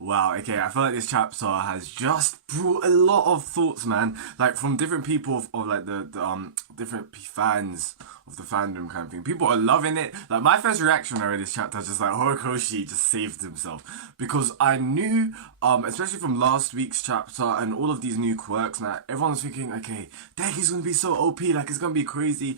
Wow, okay, I feel like this chapter has just brought a lot of thoughts, man. Like from different people of like the different fans of the fandom kind of thing. People are loving it. Like my first reaction when I read this chapter was just like Horikoshi just saved himself. Because I knew, especially from last week's chapter and all of these new quirks, now everyone's thinking, okay, Deki's gonna be so OP, like it's gonna be crazy.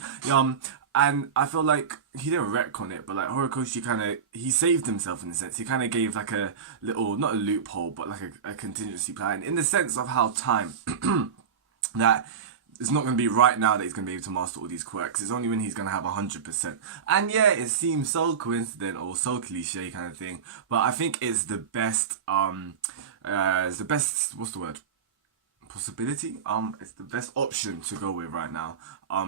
And I feel like he didn't retcon it, but like Horikoshi kind of he saved himself in a sense. He kind of gave like a little not a loophole, but like a contingency plan in the sense of how time that it's not going to be right now that he's going to be able to master all these quirks. It's only when he's going to have 100%. And yeah, it seems so coincident or so cliche kind of thing, but I think it's the best. It's the best. What's the word? Possibility. It's the best option to go with right now.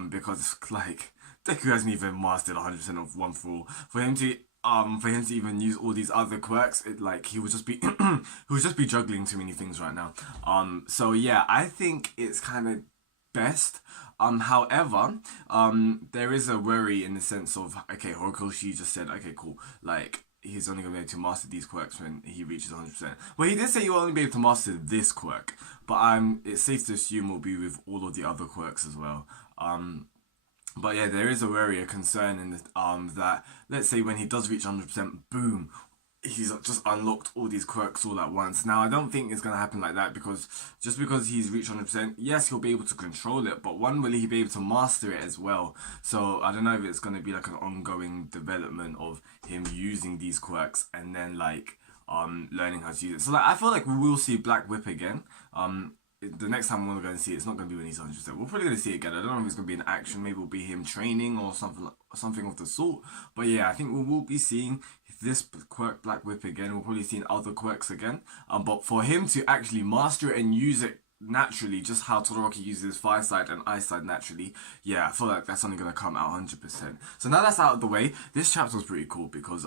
Because like Deku hasn't even mastered 100% of one for all. For him to even use all these other quirks, it like he would just be he would just be juggling too many things right now. So yeah, I think it's kind of best. However, there is a worry in the sense of okay, Horikoshi just said okay, cool, like he's only going to be able to master these quirks when he reaches 100%. Well, he did say he'll only be able to master this quirk, but it's safe to assume will be with all of the other quirks as well. But yeah, there is a worry, a concern in the, that let's say when he does reach 100%, boom, he's just unlocked all these quirks all at once. Now, I don't think it's gonna happen like that because just because he's reached 100%, yes, he'll be able to control it, but when will he be able to master it as well? So I don't know if it's gonna be like an ongoing development of him using these quirks and then like learning how to use it. So like I feel like we will see Black Whip again. The next time we're going to see it, it's not going to be when he's 100%. We're probably going to see it again. I don't know if it's going to be an action. Maybe it'll be him training or something of the sort. But yeah, I think we will be seeing this quirk Black Whip again. We'll probably see other quirks again. But for him to actually master it and use it naturally, just how Todoroki uses Fire Side and Ice Side naturally, yeah, I feel like that's only gonna come out 100%. So now that's out of the way, this chapter was pretty cool because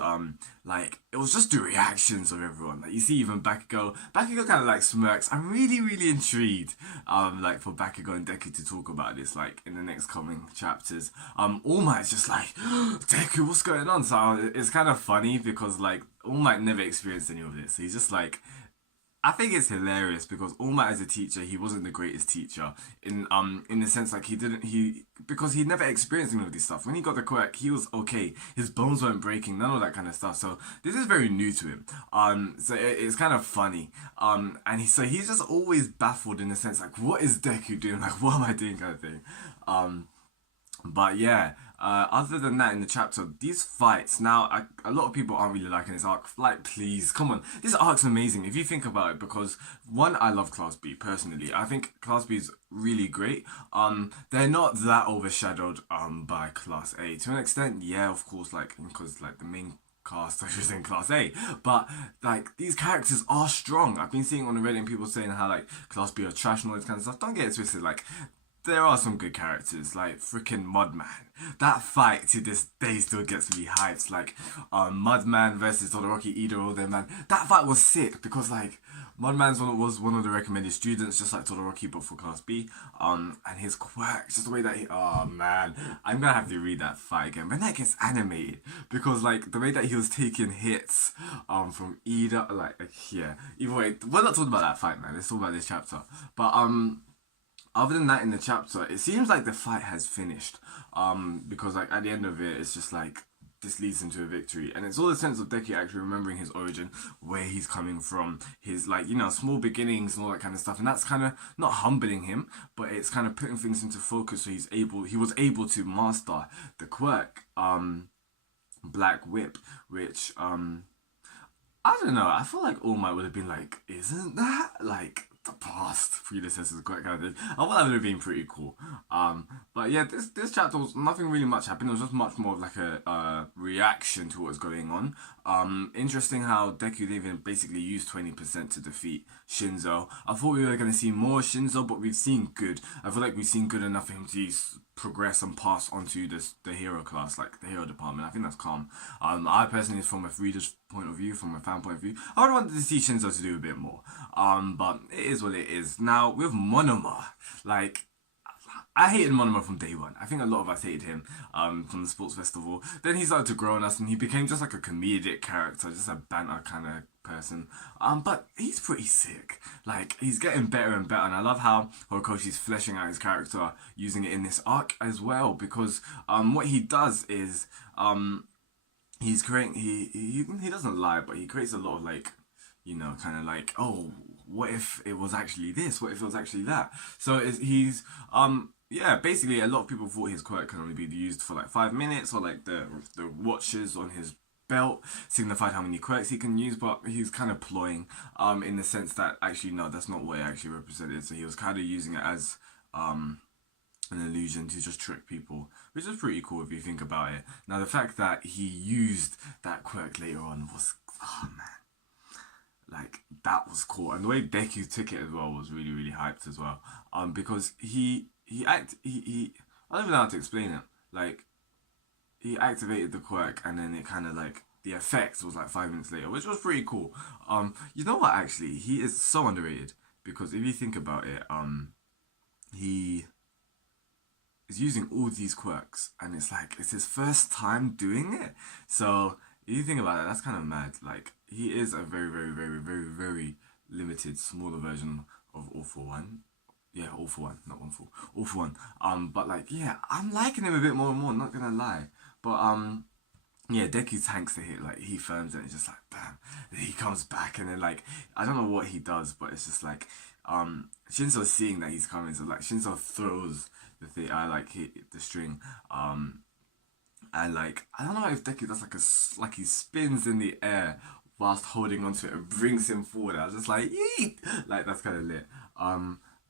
like it was just the reactions of everyone. Like you see even Bakugo kind of like smirks. I'm really intrigued like for Bakugo and Deku to talk about this like in the next coming chapters. All Might's just like Deku, what's going on? So it's kind of funny because like All Might never experienced any of this. So he's just like I think it's hilarious because All Might as a teacher, he wasn't the greatest teacher in the sense like because he never experienced any of this stuff. When he got the quirk, he was okay. His bones weren't breaking, none of that kind of stuff. So this is very new to him. So it's kind of funny. He's just always baffled in the sense like what is Deku doing? Like what am I doing kind of thing. But yeah, other than that in the chapter, these fights, now a lot of people aren't really liking this arc. Like, please, come on. This arc's amazing if you think about it because, one, I love Class B personally. I think Class B is really great. They're not that overshadowed by Class A. To an extent, yeah, of course, like, because, like, the main cast is in Class A, but like these characters are strong. I've been seeing on the Reddit people saying how like Class B are trash and all this kind of stuff. Don't get it twisted. Like there are some good characters, like freaking Mudman. That fight to this day still gets me hyped. Like, Mudman versus Todoroki, either or them, man. That fight was sick because like Mudman's was one of the recommended students, just like Todoroki, but for Class B. And his quirks, just the way that oh man, I'm gonna have to read that fight again. When that gets animated, because like the way that he was taking hits, from either yeah. Either way, we're not talking about that fight, man. Let's talk about this chapter. But other than that in the chapter, it seems like the fight has finished. Because like at the end of it, it's just like this leads him to a victory, and it's all the sense of Deku actually remembering his origin, where he's coming from, his like small beginnings and all that kind of stuff, and that's kind of not humbling him, but it's kind of putting things into focus. So he was able to master the quirk, Black Whip, which I don't know. I feel like All Might would have been like, isn't that like the past predecessors quite kind of thing? I thought that would have been pretty cool. But yeah, this chapter was nothing really much happened. It was just much more of like a reaction to what's going on. Interesting how Deku even basically used 20% to defeat Shinzo. I thought we were gonna see more Shinzo, but we've seen good. I feel like we've seen good enough for him to progress and pass onto the hero class, like the hero department. I think that's calm. I personally, from a reader's point of view, from a fan point of view, I would want to see Shinzo to do a bit more. But it is what it is. Now with Monoma, like I hated Monoma from day one. I think a lot of us hated him from the sports festival. Then he started to grow on us and he became just like a comedic character, just a banter kind of person. But he's pretty sick. Like, he's getting better and better. And I love how Horikoshi's fleshing out his character, using it in this arc as well. Because what he does is he's creating, he doesn't lie, but he creates a lot of like, kind of like, oh, what if it was actually this? What if it was actually that? So he's yeah, basically a lot of people thought his quirk can only be used for like 5 minutes, or like the watches on his belt signified how many quirks he can use, but he's kind of ploying in the sense that actually no, that's not what it actually represented. So he was kind of using it as an illusion to just trick people, which is pretty cool if you think about it. Now the fact that he used that quirk later on was, oh man, like that was cool. And the way Deku took it as well was really, really hyped as well, because he I don't even know how to explain it. Like, he activated the quirk and then it kind of like, the effect was like 5 minutes later, which was pretty cool. You know what, actually, he is so underrated, because if you think about it, he is using all these quirks and it's like, it's his first time doing it. So if you think about it, that's kind of mad. Like, he is a very, very, very, very, very limited, smaller version of All For One. Yeah, All For One, not One For All For One. But like, yeah, I'm liking him a bit more and more, not gonna lie. But yeah, Deku tanks the hit, like he firms it, and it's just like, bam. Then he comes back and then like, I don't know what he does, but it's just like Shinso's seeing that he's coming, so like Shinso throws the thing, the string, and like, I don't know if Deku does like he spins in the air whilst holding onto it and brings him forward. I was just like, yeet! Like, that's kind of lit.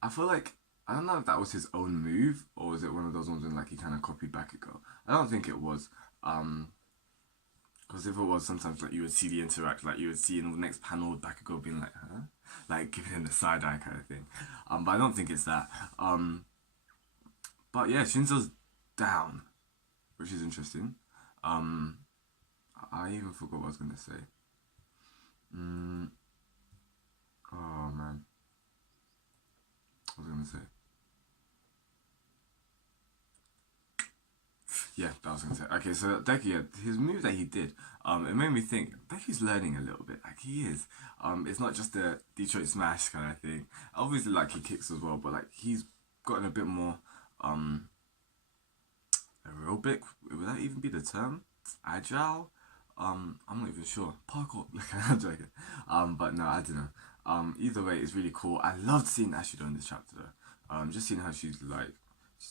I feel like, I don't know if that was his own move, or was it one of those ones when like he kind of copied Bakugo. I don't think it was. Because if it was, sometimes like you would see the interact, like you would see in the next panel Bakugo being like, huh? Like giving him the side eye kind of thing. But I don't think it's that. But yeah, Shinso's down, which is interesting. I even forgot what I was gonna say. Oh man, what was I gonna say? Yeah, that was gonna say. Okay, so Deku, yeah, his move that he did, it made me think Deku's learning a little bit. Like, he is. It's not just the Detroit Smash kind of thing. Obviously, like, he kicks as well, but like he's gotten a bit more aerobic. Would that even be the term? Agile? I'm not even sure. Parkour. Like, I'm joking. But no, I don't know. Either way, it's really cool. I loved seeing Ashido in this chapter though. Just seeing how she's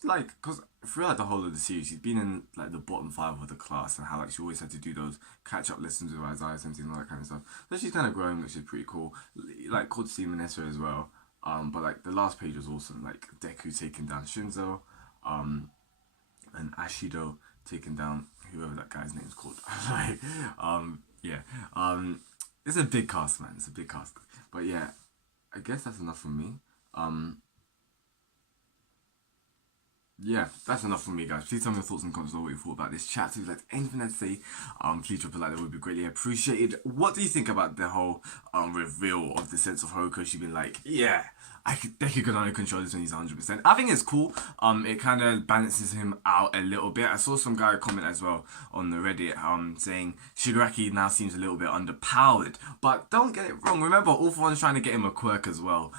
like, because throughout the whole of the series, she's been in like the bottom 5 of the class, and how like she always had to do those catch-up lessons with Isaiah and all that kind of stuff. So she's kind of growing, which is pretty cool. Like, cool to see Manessa as well. But like the last page was awesome. Like Deku taking down Shinzo, and Ashido taking down whoever that guy's name's called. Like, yeah. It's a big cast, man. It's a big cast. But yeah, I guess that's enough from me. Yeah, that's enough from me, guys. Please tell me your thoughts and comments on what you thought about this chat. If you like anything I'd say, please drop a like. That would be greatly appreciated. What do you think about the whole reveal of the sense of Horikoshi being like, yeah, Deku can only control this when he's 100%. I think it's cool. It kind of balances him out a little bit. I saw some guy comment as well on the Reddit saying Shigaraki now seems a little bit underpowered. But don't get it wrong. Remember, All For One's trying to get him a quirk as well.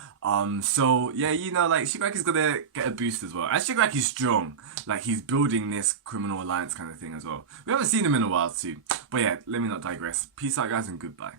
So yeah, like Shigaraki's gonna get a boost as well. And Shigaraki's strong. Like, he's building this criminal alliance kind of thing as well. We haven't seen him in a while too. But yeah, let me not digress. Peace out, guys, and goodbye.